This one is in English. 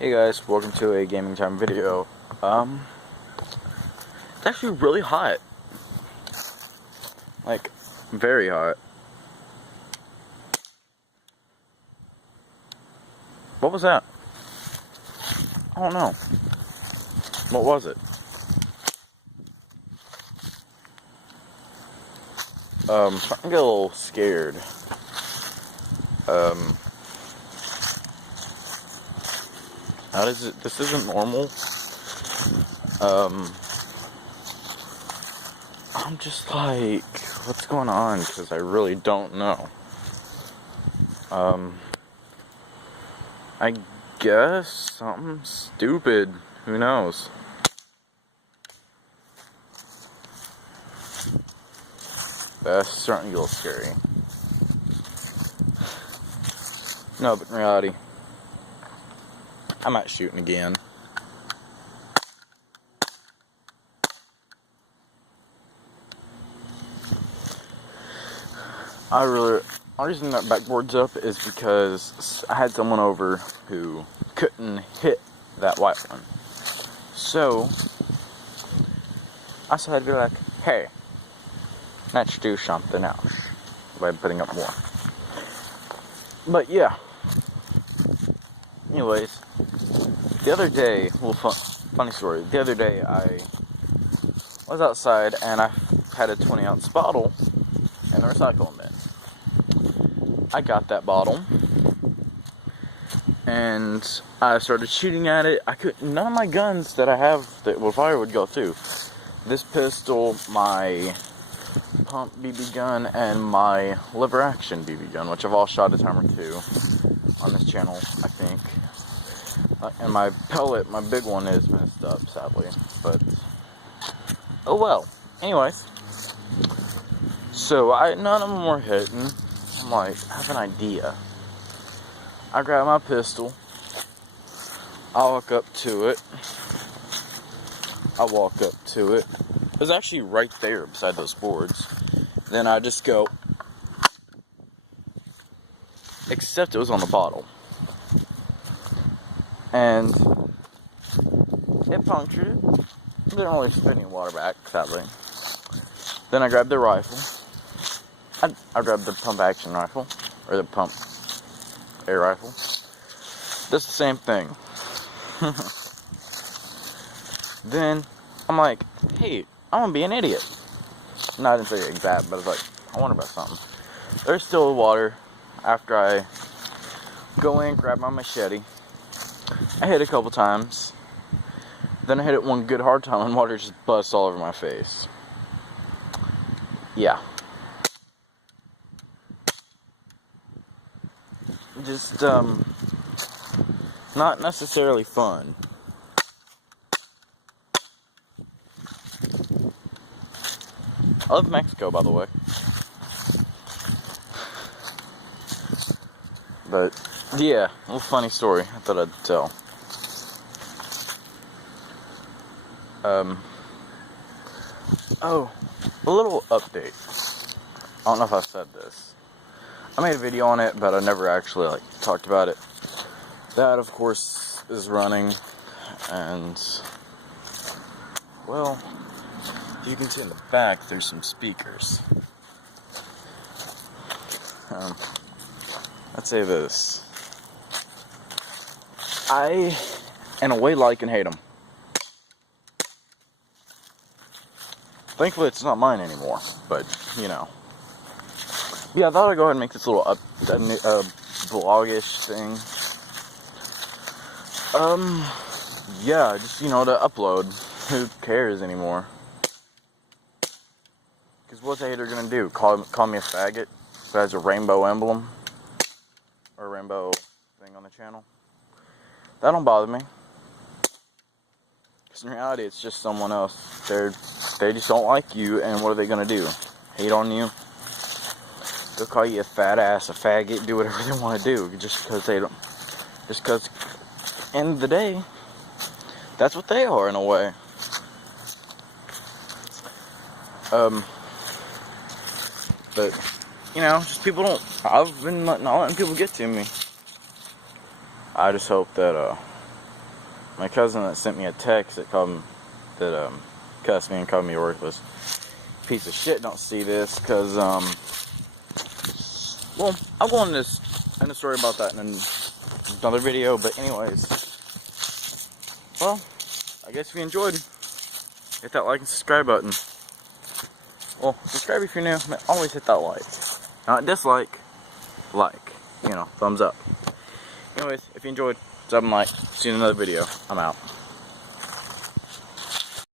Hey guys, welcome to a gaming time video. It's actually really hot. Like, very hot. What was that? I don't know. What was it? Starting to get a little scared. How does it? This isn't normal. I'm just like, what's going on? Because I really don't know. I guess something stupid. Who knows? That's starting to get a little scary. No, but in reality, I'm out shooting again. The reason that backboard's up is because I had someone over who couldn't hit that white one. So, I decided to be like, hey, let's do something else by putting up more. But yeah. Anyways, the other day, funny story, the other day I was outside and I had a 20-ounce bottle in the recycling bin. I got that bottle and I started shooting at it. None of my guns that I have that will fire would go through. This pistol, my pump BB gun, and my lever action BB gun, which I've all shot a time or two on this channel, I think. And my pellet, my big one, is messed up, sadly. But, oh well. Anyways. So, none of them were hitting. I'm like, I have an idea. I grab my pistol. I walk up to it. It was actually right there beside those boards. Then I just go. Except it was on the bottle. And it punctured it. Didn't really spit any water back, sadly. Then I grabbed the rifle. I grabbed the pump action rifle, or the pump air rifle. Just the same thing. Then I'm like, hey, I'm gonna be an idiot. No, I didn't say that, but I was like, I wonder about something. There's still water after I go in, grab my machete. I hit it a couple times. Then I hit it one good hard time and water just busts all over my face. Yeah. Just, not necessarily fun. I love Mexico, by the way. But, yeah, a little funny story I thought I'd tell. Oh, a little update. I don't know if I said this. I made a video on it, but I never actually, talked about it. That, of course, is running, and, well, you can see in the back, there's some speakers. Let's say this. I, in a way, like and hate them. Thankfully, it's not mine anymore, but, you know. Yeah, I thought I'd go ahead and make this little vlog-ish thing. Yeah, just, to upload. Who cares anymore? Because what's a hater gonna do? Call me a faggot who has a rainbow emblem? Or a rainbow thing on the channel? That don't bother me. Because in reality, it's just someone else. They just don't like you, and what are they gonna do? Hate on you? They'll call you a fat ass, a faggot, do whatever they want to do, just because end of the day, that's what they are in a way. But, just people I've been not letting people get to me. I just hope that, my cousin that sent me a text that cussed me and called me a worthless piece of shit don't see this, because, well, I'll go on this, and a story about that in another video, but anyways, well, I guess if you enjoyed, hit that like and subscribe button. Well, subscribe if you're new, always hit that like. Not dislike, like, thumbs up. Anyways, if you enjoyed, sub and like, see you in another video, I'm out.